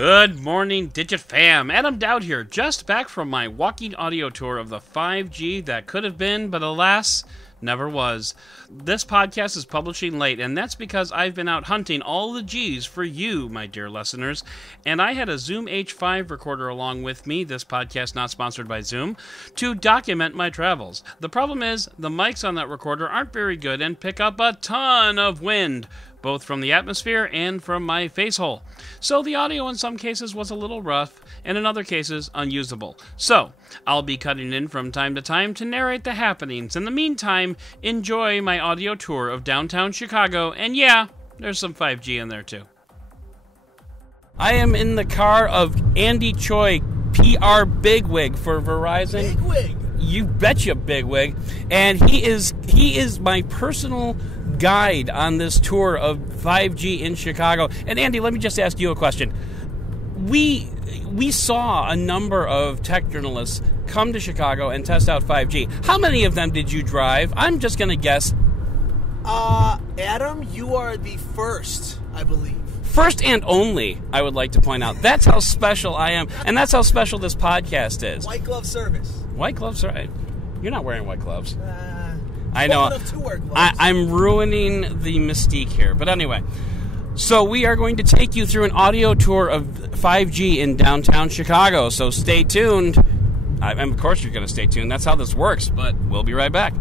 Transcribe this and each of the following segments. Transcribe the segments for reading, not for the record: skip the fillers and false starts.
Good morning, DGiT fam. Adam Dowd here, just back from my walking audio tour of the 5G that could have been, but alas, never was. This podcast is publishing late, and that's because I've been out hunting all the G's for you, my dear listeners, and I had a Zoom H5 recorder along with me, this podcast not sponsored by Zoom, to document my travels. The problem is, the mics on that recorder aren't very good and pick up a ton of wind, both from the atmosphere and from my face hole. So the audio in some cases was a little rough, and in other cases, unusable. So, I'll be cutting in from time to time to narrate the happenings. In the meantime, enjoy my audio tour of downtown Chicago, and yeah, there's some 5G in there too. I am in the car of Andy Choi, PR bigwig for Verizon. Bigwig? You betcha, bigwig. And he is my personal guide on this tour of 5G in Chicago. And Andy, let me just ask you a question. We saw a number of tech journalists come to Chicago and test out 5G. How many of them did you drive? I'm just going to guess. Adam, you are the first, I believe. First and only, I would like to point out. That's how special I am, and that's how special this podcast is. White glove service. White gloves, right? You're not wearing white gloves. I know. Enough to wear gloves. I'm ruining the mystique here. But anyway, so we are going to take you through an audio tour of 5G in downtown Chicago. So stay tuned. And of course you're going to stay tuned. That's how this works. But we'll be right back.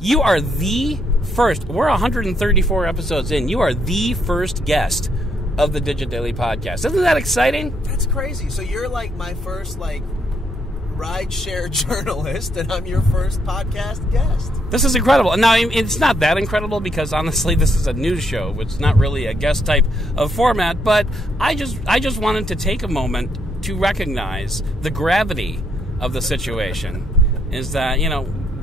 You are the first. We're 134 episodes in. You are the first guest of the DGiT Daily Podcast. Isn't that exciting? That's crazy. So you're like my first, ride-share journalist, and I'm your first podcast guest. This is incredible. Now, it's not that incredible because, honestly, this is a news show. It's not really a guest type of format, but I just wanted to take a moment to recognize the gravity of the situation. Is that,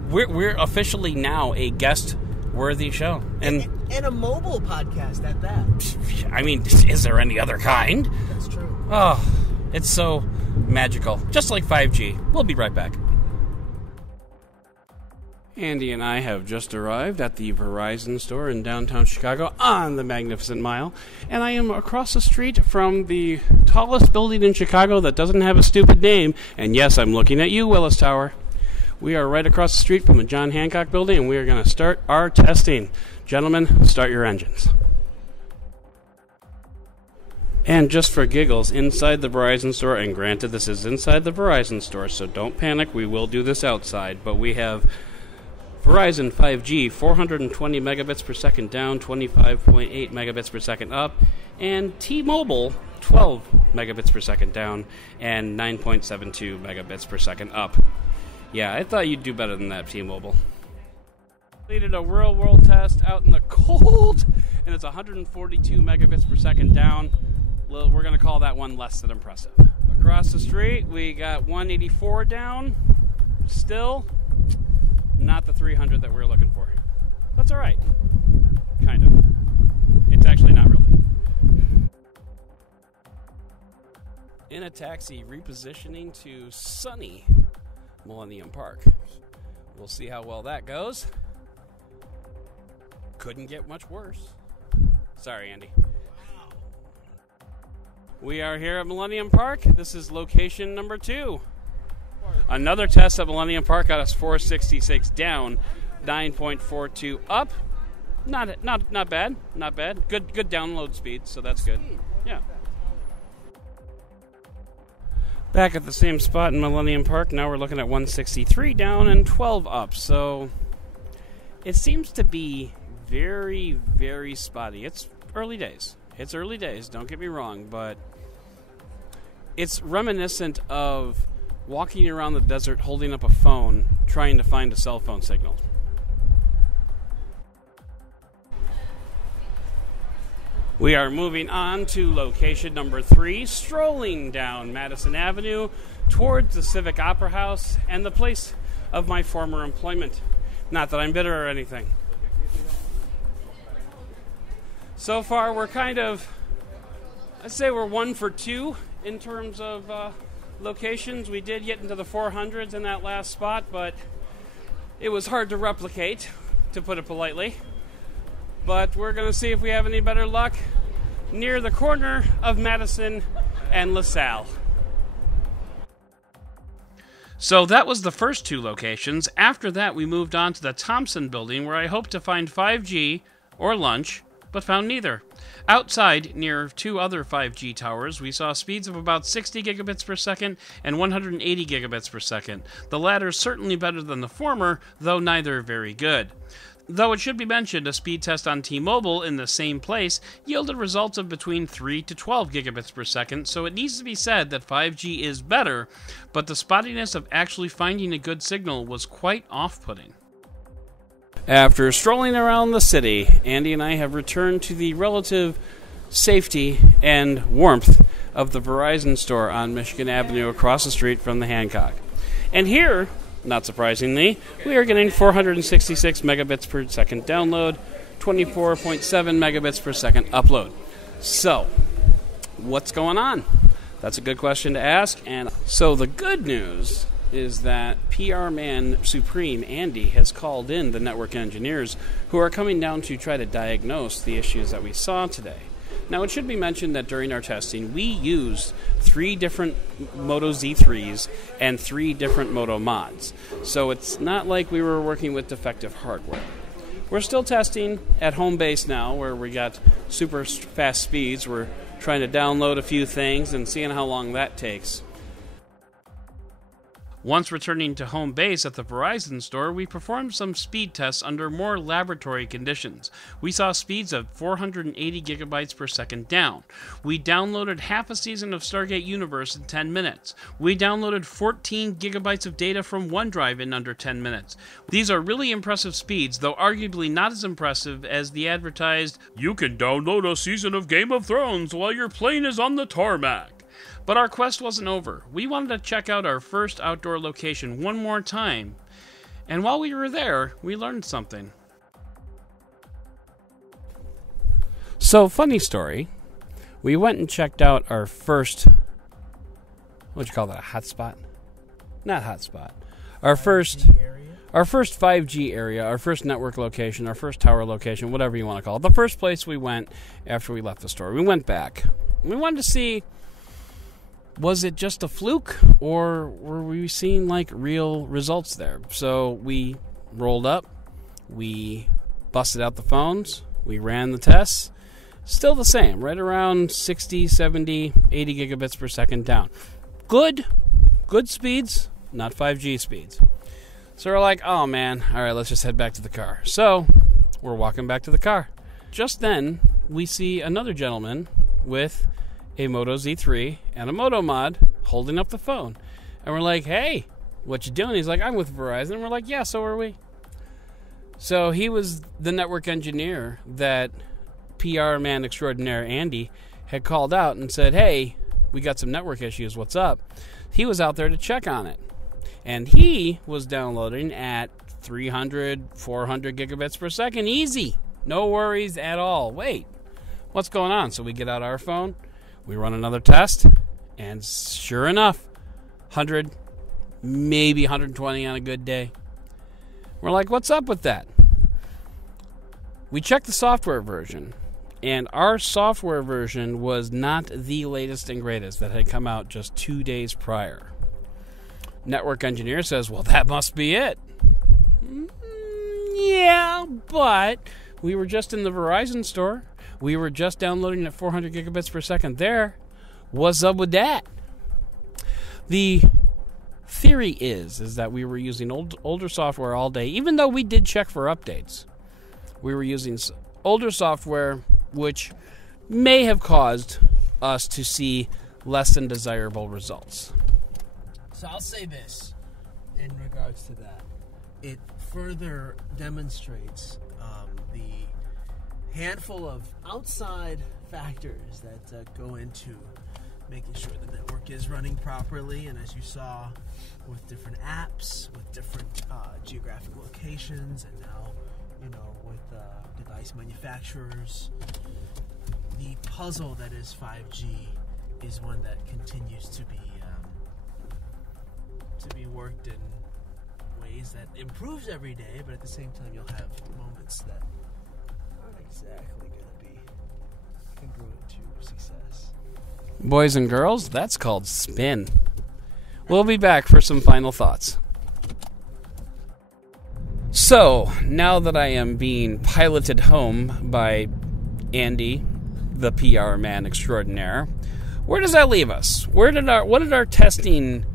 we're officially now a guest-worthy show. And a mobile podcast at that. I mean, is there any other kind? That's true. Oh, it's so magical. Just like 5G. We'll be right back. Andy and I have just arrived at the Verizon store in downtown Chicago on the Magnificent Mile, and I am across the street from the tallest building in Chicago that doesn't have a stupid name, and yes, I'm looking at you, Willis Tower. We are right across the street from the John Hancock building, and we are going to start our testing. Gentlemen, start your engines. And just for giggles, inside the Verizon store, and granted this is inside the Verizon store, so don't panic, we will do this outside, but we have Verizon 5G, 420 megabits per second down, 25.8 megabits per second up, and T-Mobile, 12 megabits per second down, and 9.72 megabits per second up. Yeah, I thought you'd do better than that, T-Mobile. Completed a real-world test out in the cold, and it's 142 megabits per second down. We're going to call that one less than impressive. Across the street, we got 184 down. Still, not the 300 that we were looking for. That's all right. Kind of. It's actually not really. In a taxi, repositioning to sunny Millennium Park. We'll see how well that goes. Couldn't get much worse. Sorry, Andy. We are here at Millennium Park. This is location number 2. Another test at Millennium Park got us 466 down, 9.42 up. Not bad. Not bad. Good download speed, so that's good. Yeah. Back at the same spot in Millennium Park. Now we're looking at 163 down and 12 up. So it seems to be very, very spotty. It's early days. It's early days, don't get me wrong, but it's reminiscent of walking around the desert holding up a phone, trying to find a cell phone signal. We are moving on to location number 3, strolling down Madison Avenue towards the Civic Opera House and the place of my former employment. Not that I'm bitter or anything. So far, we're I'd say we're 1 for 2 in terms of locations. We did get into the 400s in that last spot, but it was hard to replicate, to put it politely. But we're going to see if we have any better luck near the corner of Madison and LaSalle. So that was the first two locations. After that, we moved on to the Thompson building, where I hoped to find 5G or lunch, but found neither. Outside, near two other 5G towers, we saw speeds of about 60 gigabits per second and 180 gigabits per second. The latter certainly better than the former, though neither very good. Though it should be mentioned, a speed test on T-Mobile in the same place yielded results of between 3 to 12 gigabits per second, so it needs to be said that 5G is better, but the spottiness of actually finding a good signal was quite off-putting. After strolling around the city, Andy and I have returned to the relative safety and warmth of the Verizon store on Michigan Avenue across the street from the Hancock. And here, not surprisingly, we are getting 466 megabits per second download, 24.7 megabits per second upload. So, what's going on? That's a good question to ask. And so the good news is that PR man supreme Andy has called in the network engineers who are coming down to try to diagnose the issues that we saw today. Now, it should be mentioned that during our testing, we used 3 different Moto Z3s and 3 different Moto mods. So it's not like we were working with defective hardware. We're still testing at home base now, where we got super fast speeds. We're trying to download a few things and seeing how long that takes. Once returning to home base at the Verizon store, we performed some speed tests under more laboratory conditions. We saw speeds of 480 gigabytes per second down. We downloaded half a season of Stargate Universe in 10 minutes. We downloaded 14 gigabytes of data from OneDrive in under 10 minutes. These are really impressive speeds, though arguably not as impressive as the advertised, "You can download a season of Game of Thrones while your plane is on the tarmac." But our quest wasn't over. We wanted to check out our first outdoor location one more time. And while we were there, we learned something. So, funny story. We went and checked out our first, what'd you call that, a hotspot? Not hotspot. Our first 5G area, our first network location, our first tower location, whatever you want to call it. The first place we went after we left the store. We went back. We wanted to see, was it just a fluke, or were we seeing like real results there? So we rolled up, we busted out the phones, we ran the tests. Still the same, right around 60, 70, 80 gigabits per second down. Good speeds, not 5G speeds. So we're like, oh man, all right, let's just head back to the car. So we're walking back to the car. Just then, we see another gentleman with a Moto Z3 and a Moto mod holding up the phone. And we're like, hey, what you doing? He's like, I'm with Verizon. And we're like, yeah, so are we. So he was the network engineer that PR man extraordinaire Andy had called out and said, hey, we got some network issues. What's up? He was out there to check on it. And he was downloading at 300, 400 gigabits per second. Easy. No worries at all. Wait, what's going on? So we get out our phone. We run another test, and sure enough, 100, maybe 120 on a good day. We're like, what's up with that? We checked the software version, and our software version was not the latest and greatest that had come out just 2 days prior. Network engineer says, well, that must be it. Yeah, but we were just in the Verizon store. We were just downloading at 400 gigabits per second there. What's up with that? The theory is that we were using older software all day. Even though we did check for updates, we were using older software, which may have caused us to see less than desirable results. So I'll say this in regards to that. It further demonstrates the handful of outside factors that go into making sure the network is running properly. And as you saw with different apps, with different geographic locations, and now, with device manufacturers, the puzzle that is 5G is one that continues to be worked in ways that improves every day, but at the same time you'll have moments that aren't exactly going to be congruent to success. Boys and girls, that's called spin. We'll be back for some final thoughts. So, now that I am being piloted home by Andy, the PR man extraordinaire, where does that leave us? What did our testing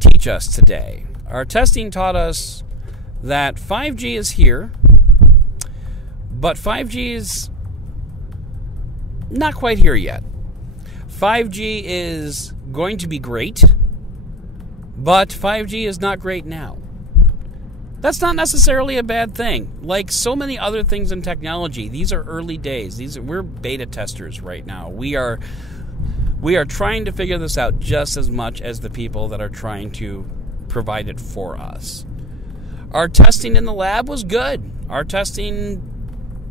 teach us today? Our testing taught us that 5G is here, but 5G is not quite here yet. 5G is going to be great, but 5G is not great now. That's not necessarily a bad thing. Like so many other things in technology, these are early days. We're beta testers right now. We are trying to figure this out just as much as the people that are trying to provide it for us. Our testing in the lab was good. Our testing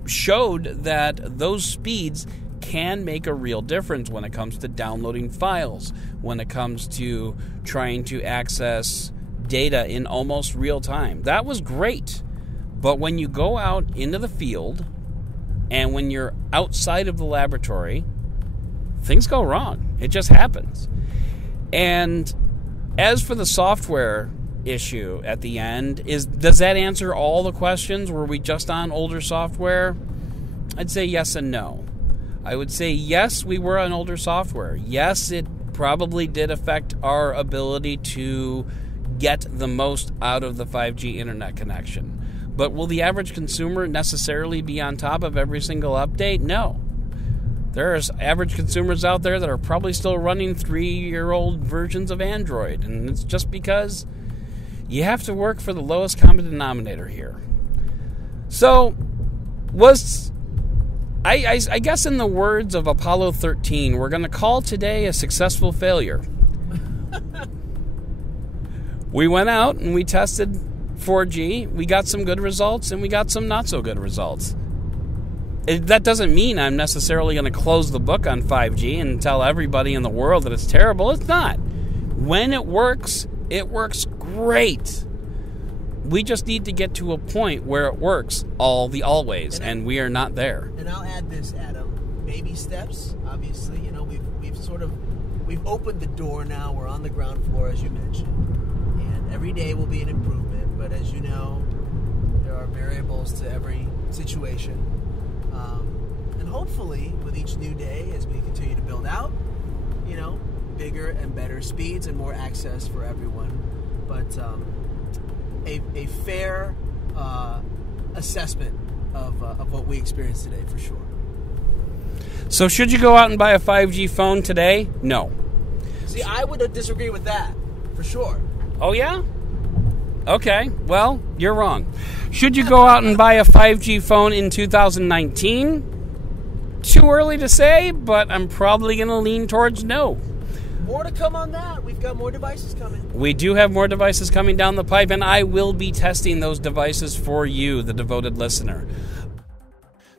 showed that those speeds can make a real difference when it comes to downloading files, when it comes to trying to access data in almost real time. That was great. But when you go out into the field and when you're outside of the laboratory, things go wrong. It just happens. And as for the software issue at the end, does that answer all the questions? Were we just on older software? I'd say yes and no. I would say yes, we were on older software. Yes, it probably did affect our ability to get the most out of the 5G internet connection. But will the average consumer necessarily be on top of every single update? No. There's average consumers out there that are probably still running 3-year-old versions of Android. And it's just because you have to work for the lowest common denominator here. So, I guess in the words of Apollo 13, we're going to call today a successful failure. We went out and we tested 4G. We got some good results and we got some not so good results. That doesn't mean I'm necessarily going to close the book on 5G and tell everybody in the world that it's terrible. It's not. When it works great. We just need to get to a point where it works always, and we are not there. And I'll add this, Adam. Baby steps, obviously. You know, we've opened the door now. We're on the ground floor, as you mentioned. And every day will be an improvement. But as you know, there are variables to every situation. And hopefully, with each new day, as we continue to build out, you know, bigger and better speeds and more access for everyone. But a fair assessment of what we experienced today, for sure. So should you go out and buy a 5G phone today? No. See, I would disagree with that, for sure. Oh, yeah? Okay, well, you're wrong. Should you go out and buy a 5G phone in 2019? Too early to say, but I'm probably going to lean towards no. More to come on that. We've got more devices coming. We do have more devices coming down the pipe, and I will be testing those devices for you, the devoted listener.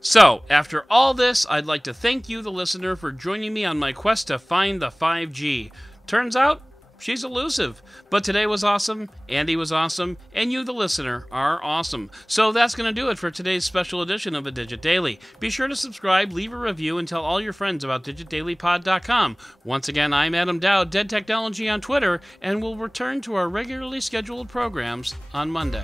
So, after all this, I'd like to thank you, the listener, for joining me on my quest to find the 5G. Turns out, she's elusive. But today was awesome, Andy was awesome, and you, the listener, are awesome. So that's going to do it for today's special edition of a DGiT Daily. Be sure to subscribe, leave a review, and tell all your friends about DGiTDailyPod.com. Once again, I'm Adam Dowd, Dead Technology on Twitter, and we'll return to our regularly scheduled programs on Monday.